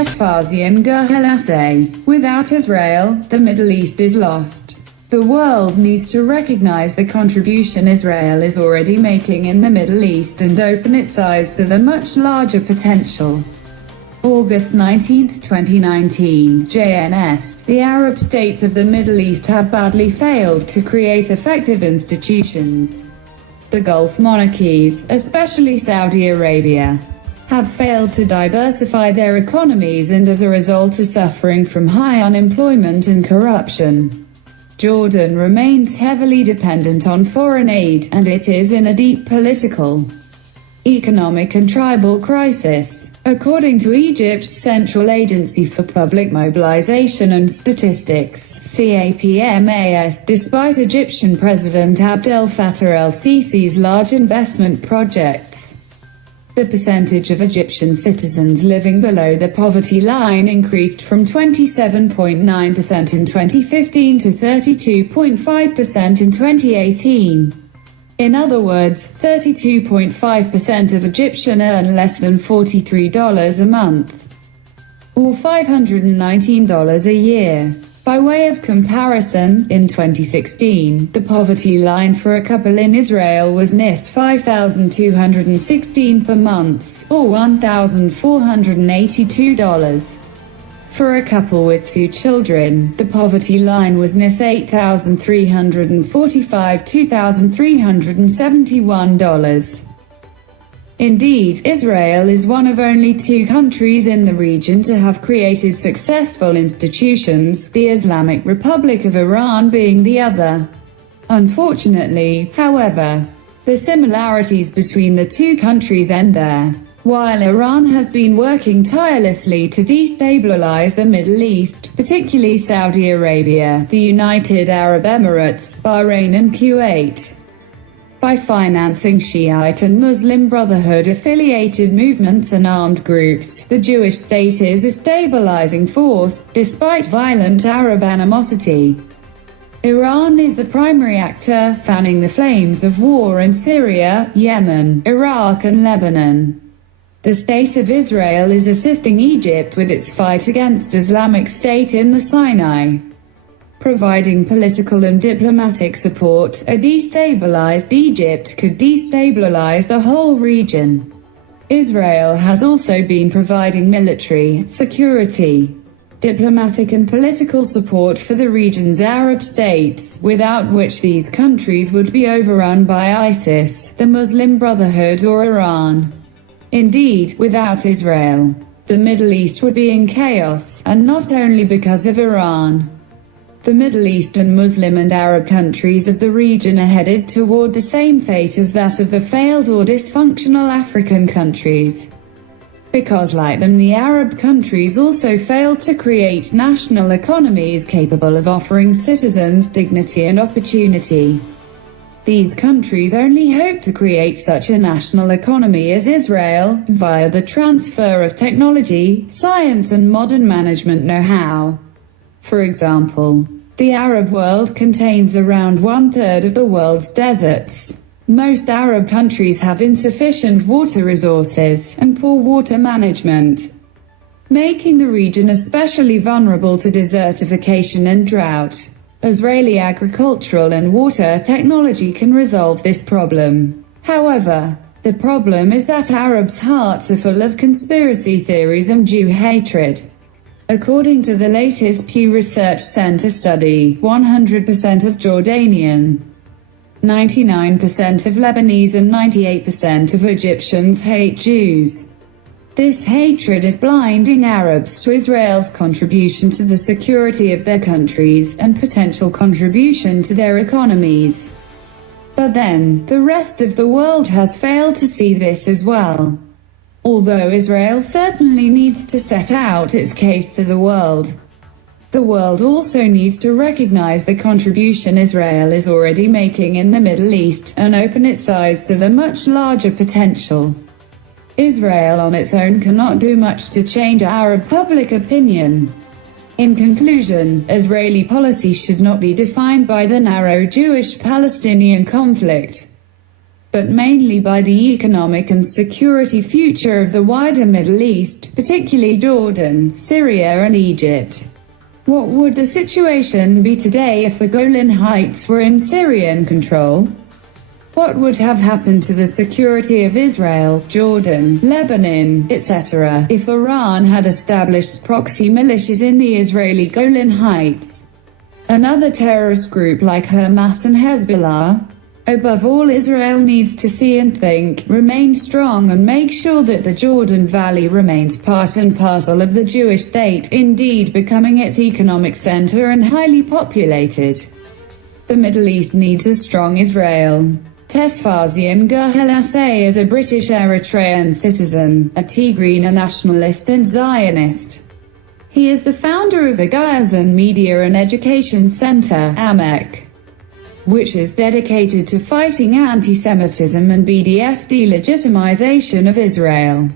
Tesfazion. Without Israel, the Middle East is lost. The world needs to recognize the contribution Israel is already making in the Middle East and open its eyes to the much larger potential. August 19, 2019, JNS. The Arab states of the Middle East have badly failed to create effective institutions. The Gulf monarchies, especially Saudi Arabia, have failed to diversify their economies and as a result are suffering from high unemployment and corruption. Jordan remains heavily dependent on foreign aid, and it is in a deep political, economic and tribal crisis. According to Egypt's Central Agency for Public Mobilization and Statistics, CAPMAS, despite Egyptian President Abdel Fattah el-Sisi's large investment projects, the percentage of Egyptian citizens living below the poverty line increased from 27.9% in 2015 to 32.5% in 2018. In other words, 32.5% of Egyptians earn less than $43 a month, or $519 a year. By way of comparison, in 2016, the poverty line for a couple in Israel was NIS $5,216 per month, or $1,482. For a couple with 2 children, the poverty line was NIS $8,345, $2,371. Indeed, Israel is one of only 2 countries in the region to have created successful institutions, the Islamic Republic of Iran being the other. Unfortunately, however, the similarities between the 2 countries end there. While Iran has been working tirelessly to destabilize the Middle East, particularly Saudi Arabia, the United Arab Emirates, Bahrain and Kuwait, by financing Shiite and Muslim Brotherhood-affiliated movements and armed groups, the Jewish state is a stabilizing force, despite violent Arab animosity. Iran is the primary actor, fanning the flames of war in Syria, Yemen, Iraq and Lebanon. The State of Israel is assisting Egypt with its fight against Islamic State in the Sinai, providing political and diplomatic support. A destabilized Egypt could destabilize the whole region. Israel has also been providing military, security, diplomatic and political support for the region's Arab states, without which these countries would be overrun by ISIS, the Muslim Brotherhood or Iran. Indeed, without Israel, the Middle East would be in chaos, and not only because of Iran. The Middle East and Muslim and Arab countries of the region are headed toward the same fate as that of the failed or dysfunctional African countries. Because like them, the Arab countries also failed to create national economies capable of offering citizens dignity and opportunity. These countries only hope to create such a national economy as Israel, via the transfer of technology, science and modern management know-how. For example, the Arab world contains around 1/3 of the world's deserts. Most Arab countries have insufficient water resources and poor water management, making the region especially vulnerable to desertification and drought. Israeli agricultural and water technology can resolve this problem. However, the problem is that Arabs' hearts are full of conspiracy theories and Jew hatred. According to the latest Pew Research Center study, 100% of Jordanian, 99% of Lebanese and 98% of Egyptians hate Jews. This hatred is blinding Arabs to Israel's contribution to the security of their countries, and potential contribution to their economies. But then, the rest of the world has failed to see this as well. Although Israel certainly needs to set out its case to the world also needs to recognize the contribution Israel is already making in the Middle East, and open its eyes to the much larger potential. Israel on its own cannot do much to change Arab public opinion. In conclusion, Israeli policy should not be defined by the narrow Jewish-Palestinian conflict. but mainly by the economic and security future of the wider Middle East, particularly Jordan, Syria and Egypt. What would the situation be today if the Golan Heights were in Syrian control? What would have happened to the security of Israel, Jordan, Lebanon, etc., if Iran had established proxy militias in the Israeli Golan Heights? Another terrorist group like Hamas and Hezbollah? Above all, Israel needs to see and think, remain strong and make sure that the Jordan Valley remains part and parcel of the Jewish state, indeed becoming its economic center and highly populated. The Middle East needs a strong Israel. Tesfazion Guhel is a British Eritrean citizen, a Tigray nationalist and Zionist. He is the founder of Agayazan Media and Education Center, AMEC, which is dedicated to fighting anti-Semitism and BDS delegitimization of Israel.